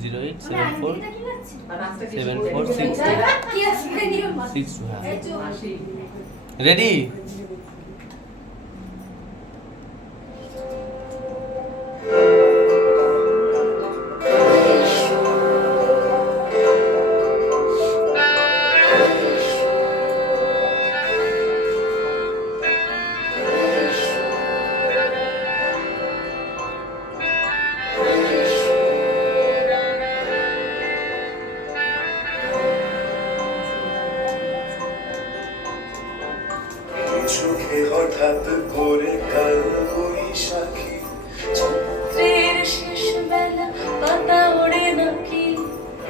Zero eight seven four seven four six six ready চোখে হঠাৎ করে কাল বৈশাখী চৈত্রের শেষ বেলা পাতা ওড়ে নাকি?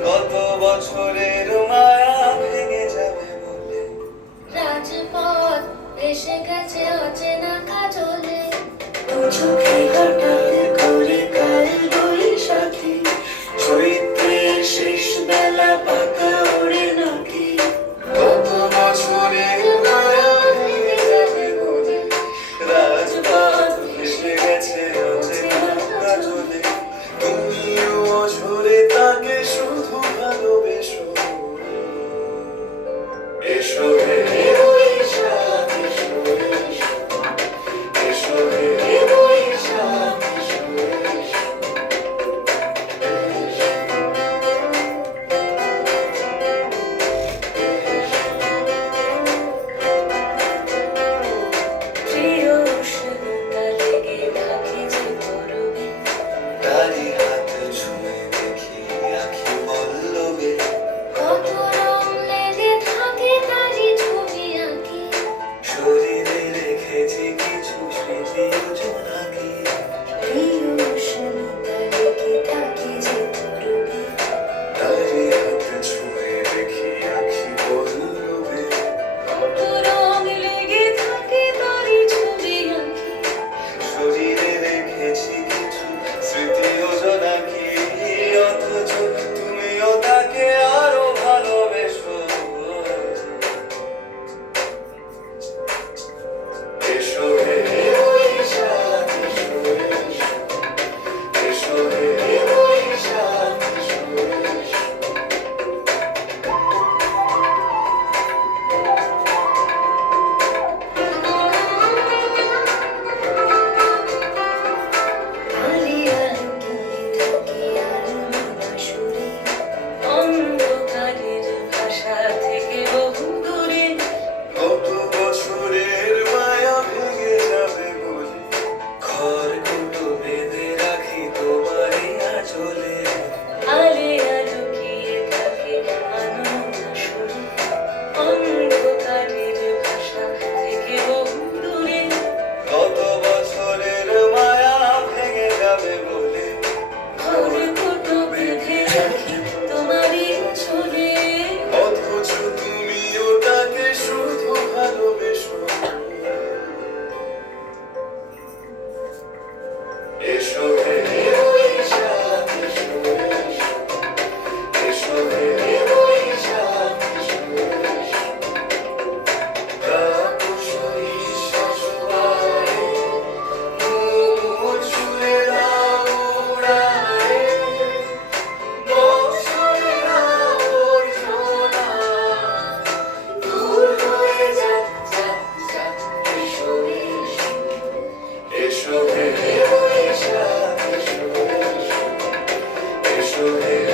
গত বছরে Yeah.